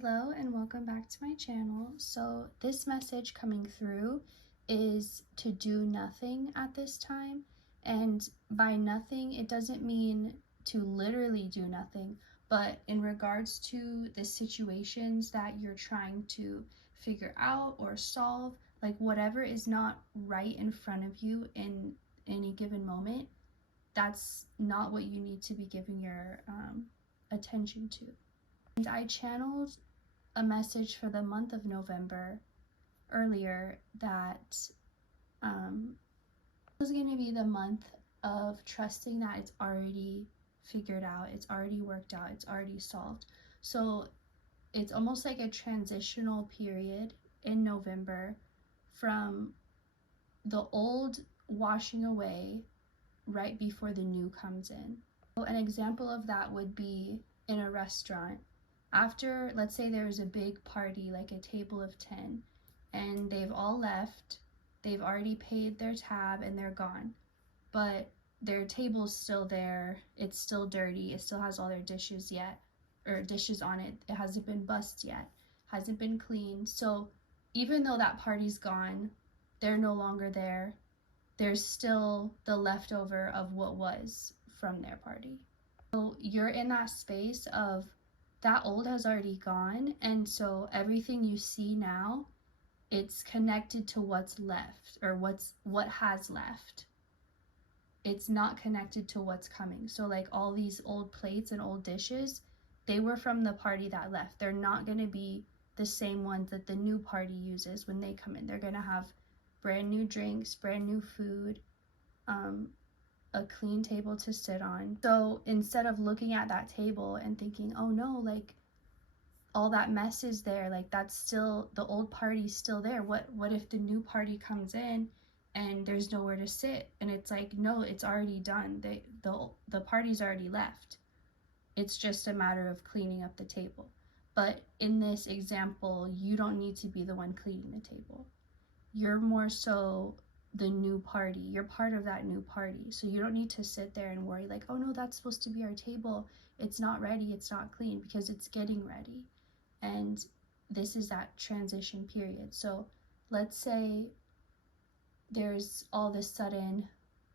Hello and welcome back to my channel. So this message coming through is to do nothing at this time. And by nothing, it doesn't mean to literally do nothing, but in regards to the situations that you're trying to figure out or solve, like whatever is not right in front of you in any given moment, that's not what you need to be giving your attention to. And I channeled a message for the month of November earlier that was going to be the month of trusting that it's already figured out, it's already worked out, it's already solved. So it's almost like a transitional period in November from the old washing away right before the new comes in. So an example of that would be in a restaurant. After, let's say there's a big party, like a table of 10, and they've all left, they've already paid their tab and they're gone, but their table's still there, it's still dirty, it still has all their dishes on it, it hasn't been bussed yet, hasn't been cleaned. So even though that party's gone, they're no longer there, there's still the leftover of what was from their party. So you're in that space of that old has already gone, and so everything you see now, it's connected to what's left, or what has left. It's not connected to what's coming. So like all these old plates and old dishes, they were from the party that left. They're not going to be the same ones that the new party uses when they come in. They're going to have brand new drinks, brand new food, a clean table to sit on. So instead of looking at that table and thinking, oh no, like all that mess is there, like that's still, the old party's still there, what if the new party comes in and there's nowhere to sit? And it's like, no, it's already done. The party's already left. It's just a matter of cleaning up the table. But in this example, you don't need to be the one cleaning the table. You're more so the new party. You're part of that new party. So you don't need to sit there and worry like, oh no, that's supposed to be our table. It's not ready, it's not clean, because it's getting ready. And this is that transition period. So let's say there's all of a sudden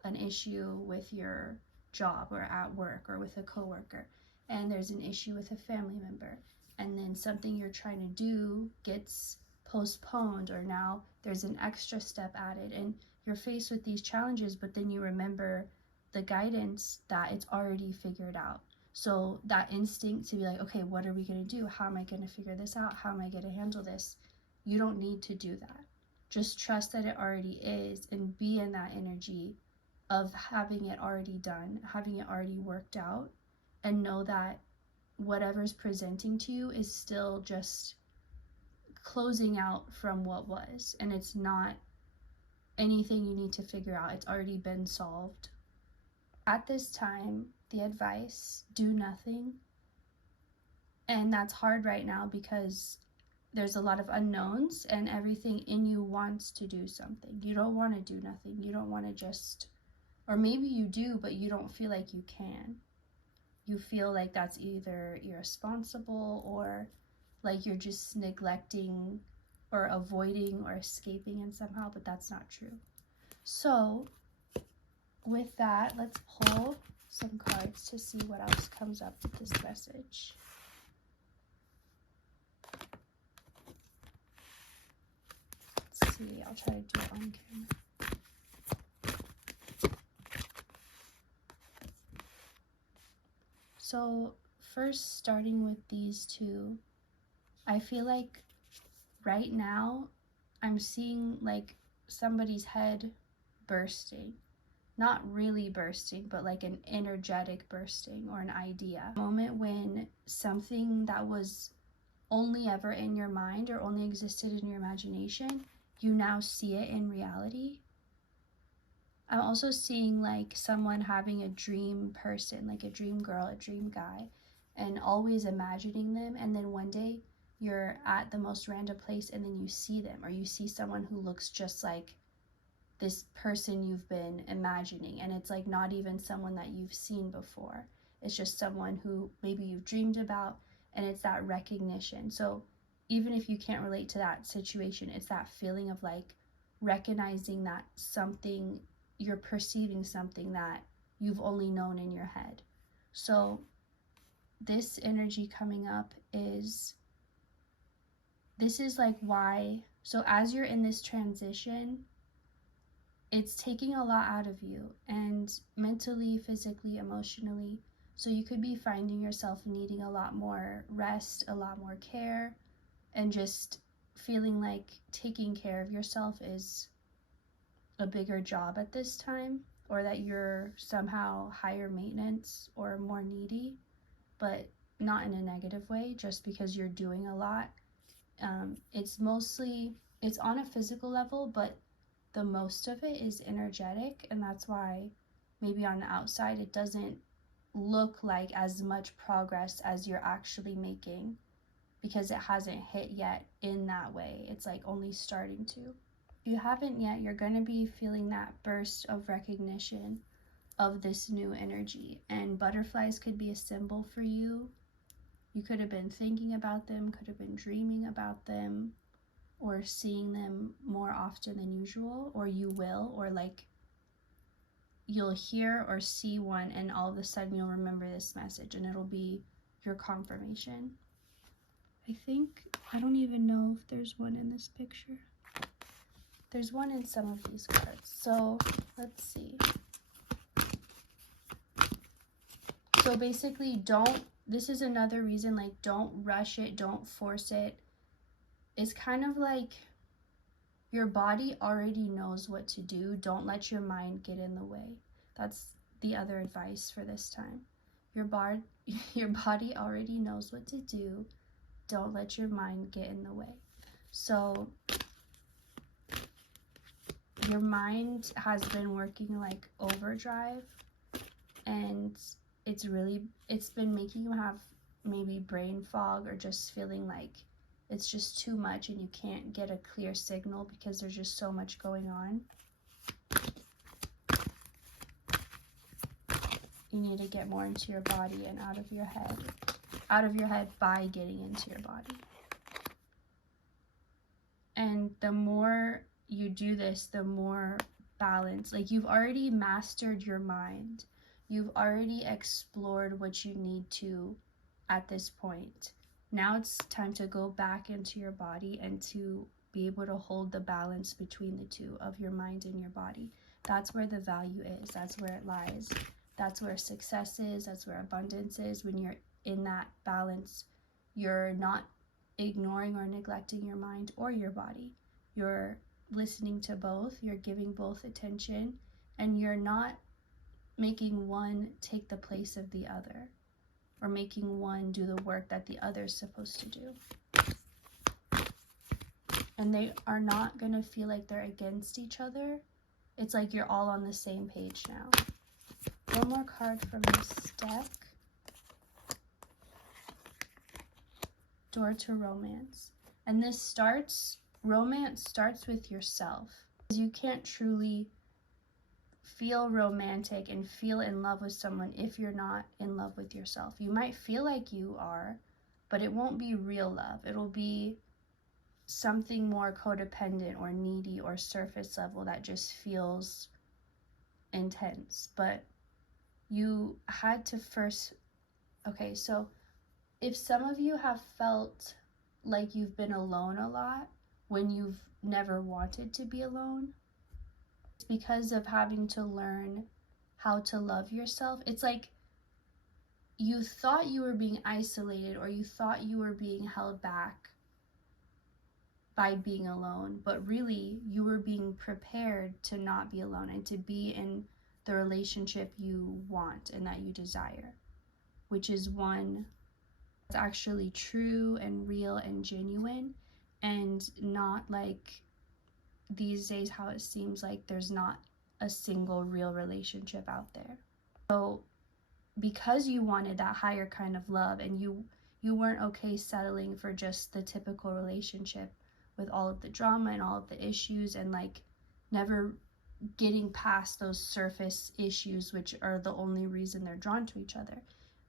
an issue with your job or at work or with a coworker, and there's an issue with a family member, and then something you're trying to do gets postponed, or now there's an extra step added, and you're faced with these challenges, but then you remember the guidance that it's already figured out. So that instinct to be like, okay, what are we going to do? How am I going to figure this out? How am I going to handle this? You don't need to do that. Just trust that it already is, and be in that energy of having it already done, having it already worked out, and know that whatever's presenting to you is still just closing out from what was, and it's not anything you need to figure out. It's already been solved. At this time, the advice, do nothing. And that's hard right now because there's a lot of unknowns, and everything in you wants to do something. You don't want to do nothing. You don't want to just, or maybe you do, but you don't feel like you can. You feel like that's either irresponsible or like you're just neglecting or avoiding or escaping in somehow, but that's not true. So with that, let's pull some cards to see what else comes up with this message. Let's see, I'll try to do it on camera. So first, starting with these two, I feel like right now I'm seeing like somebody's head bursting. Not really bursting, but like an energetic bursting or an idea. A moment when something that was only ever in your mind or only existed in your imagination, you now see it in reality. I'm also seeing like someone having a dream person, like a dream girl, a dream guy, and always imagining them, and then one day you're at the most random place and then you see them, or you see someone who looks just like this person you've been imagining, and it's like not even someone that you've seen before. It's just someone who maybe you've dreamed about, and it's that recognition. So even if you can't relate to that situation, it's that feeling of like recognizing that something, you're perceiving something that you've only known in your head. So this energy coming up is, this is like why, so as you're in this transition, it's taking a lot out of you, and mentally, physically, emotionally. So you could be finding yourself needing a lot more rest, a lot more care, and just feeling like taking care of yourself is a bigger job at this time, or that you're somehow higher maintenance or more needy, but not in a negative way, just because you're doing a lot. It's on a physical level, but the most of it is energetic, and that's why maybe on the outside it doesn't look like as much progress as you're actually making, because it hasn't hit yet in that way. It's like only starting to. If you haven't yet, you're going to be feeling that burst of recognition of this new energy, and butterflies could be a symbol for you. You could have been thinking about them, could have been dreaming about them, or seeing them more often than usual, or you will, or like you'll hear or see one and all of a sudden you'll remember this message and it'll be your confirmation. I don't even know if there's one in this picture. There's one in some of these cards. So let's see. So basically this is another reason, like, don't rush it, don't force it. It's kind of like your body already knows what to do. Don't let your mind get in the way. That's the other advice for this time. Your body already knows what to do. Don't let your mind get in the way. So your mind has been working like overdrive, and it's been making you have maybe brain fog, or just feeling like it's just too much and you can't get a clear signal because there's just so much going on. You need to get more into your body and out of your head. Out of your head by getting into your body. And the more you do this, the more balance. Like, you've already mastered your mind. You've already explored what you need to at this point. Now it's time to go back into your body and to be able to hold the balance between the two of your mind and your body. That's where the value is. That's where it lies. That's where success is. That's where abundance is. When you're in that balance, you're not ignoring or neglecting your mind or your body. You're listening to both. You're giving both attention, and you're not making one take the place of the other, or making one do the work that the other is supposed to do. And they are not going to feel like they're against each other. It's like you're all on the same page now. One more card from this deck. Door to romance. And romance starts with yourself. You can't truly feel romantic and feel in love with someone if you're not in love with yourself. You might feel like you are, but it won't be real love. It'll be something more codependent or needy or surface level that just feels intense. But you had to first, okay, so if some of you have felt like you've been alone a lot when you've never wanted to be alone, it's because of having to learn how to love yourself. It's like you thought you were being isolated, or you thought you were being held back by being alone, but really you were being prepared to not be alone and to be in the relationship you want and that you desire, which is one that's actually true and real and genuine, and not like these days how it seems like there's not a single real relationship out there. So because you wanted that higher kind of love, and you weren't okay settling for just the typical relationship with all of the drama and all of the issues, and like never getting past those surface issues, which are the only reason they're drawn to each other.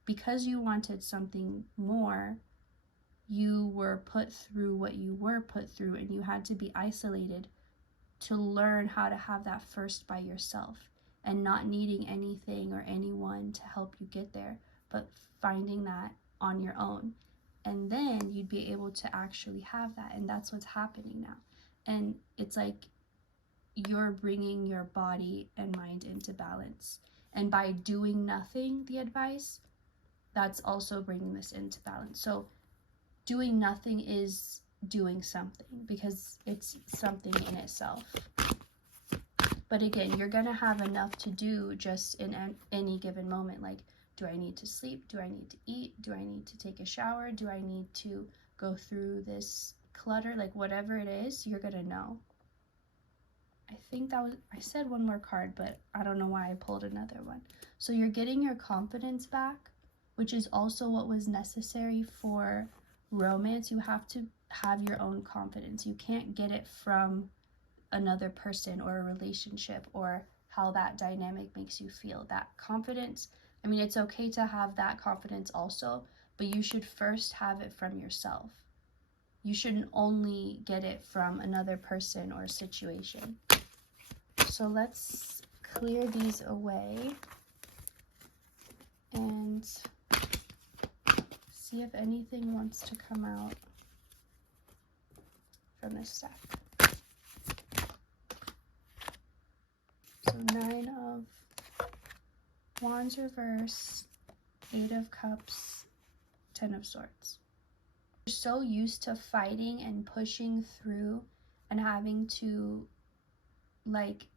Because you wanted something more, you were put through what you were put through, and you had to be isolated to learn how to have that first by yourself, and not needing anything or anyone to help you get there, but finding that on your own. And then you'd be able to actually have that. And that's what's happening now. And it's like you're bringing your body and mind into balance. And by doing nothing, the advice, that's also bringing this into balance. So doing nothing is doing something, because it's something in itself. But again, you're gonna have enough to do just in any given moment. Like, do I need to sleep? Do I need to eat? Do I need to take a shower? Do I need to go through this clutter? Like, whatever it is, you're gonna know. I think that was, I said one more card, but I don't know why I pulled another one. So you're getting your confidence back, which is also what was necessary for romance. You have to have your own confidence. You can't get it from another person or a relationship or how that dynamic makes you feel. That confidence, I mean, it's okay to have that confidence also, but you should first have it from yourself. You shouldn't only get it from another person or situation. So let's clear these away and see if anything wants to come out from this deck. So 9 of Wands reverse, 8 of Cups, 10 of Swords. You're so used to fighting and pushing through and having to like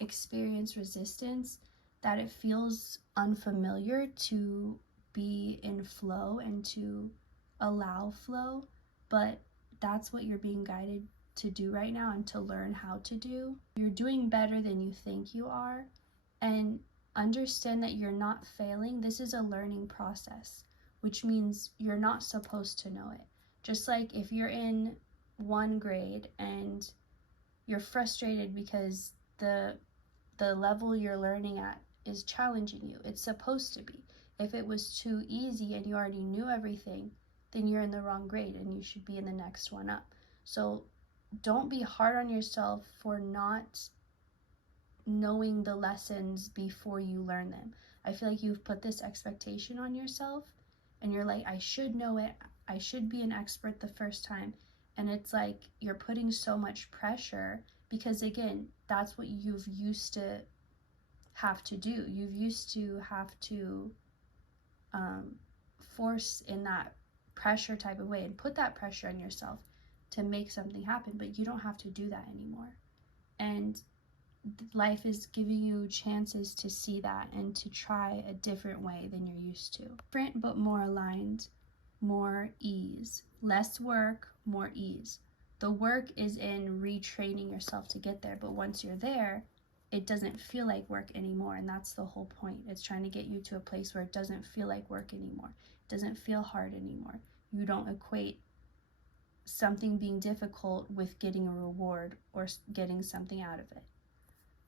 experience resistance that it feels unfamiliar to be in flow and to allow flow. But that's what you're being guided to do right now, and to learn how to do. You're doing better than you think you are, and understand that you're not failing. This is a learning process, which means you're not supposed to know it. Just like if you're in 1 grade and you're frustrated because the level you're learning at is challenging you, it's supposed to be. If it was too easy and you already knew everything, then you're in the wrong grade and you should be in the next one up. So don't be hard on yourself for not knowing the lessons before you learn them. I feel like you've put this expectation on yourself and you're like, I should know it, I should be an expert the first time. And it's like you're putting so much pressure, because again, that's what you've used to have to do. You've used to have to force in that pressure type of way and put that pressure on yourself to make something happen, but you don't have to do that anymore. And life is giving you chances to see that and to try a different way than you're used to. Different but more aligned, more ease. Less work, more ease. The work is in retraining yourself to get there, but once you're there, it doesn't feel like work anymore, and that's the whole point. It's trying to get you to a place where it doesn't feel like work anymore. It doesn't feel hard anymore. You don't equate something being difficult with getting a reward or getting something out of it.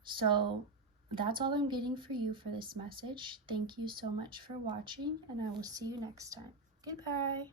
So that's all I'm getting for you for this message. Thank you so much for watching, and I will see you next time. Goodbye.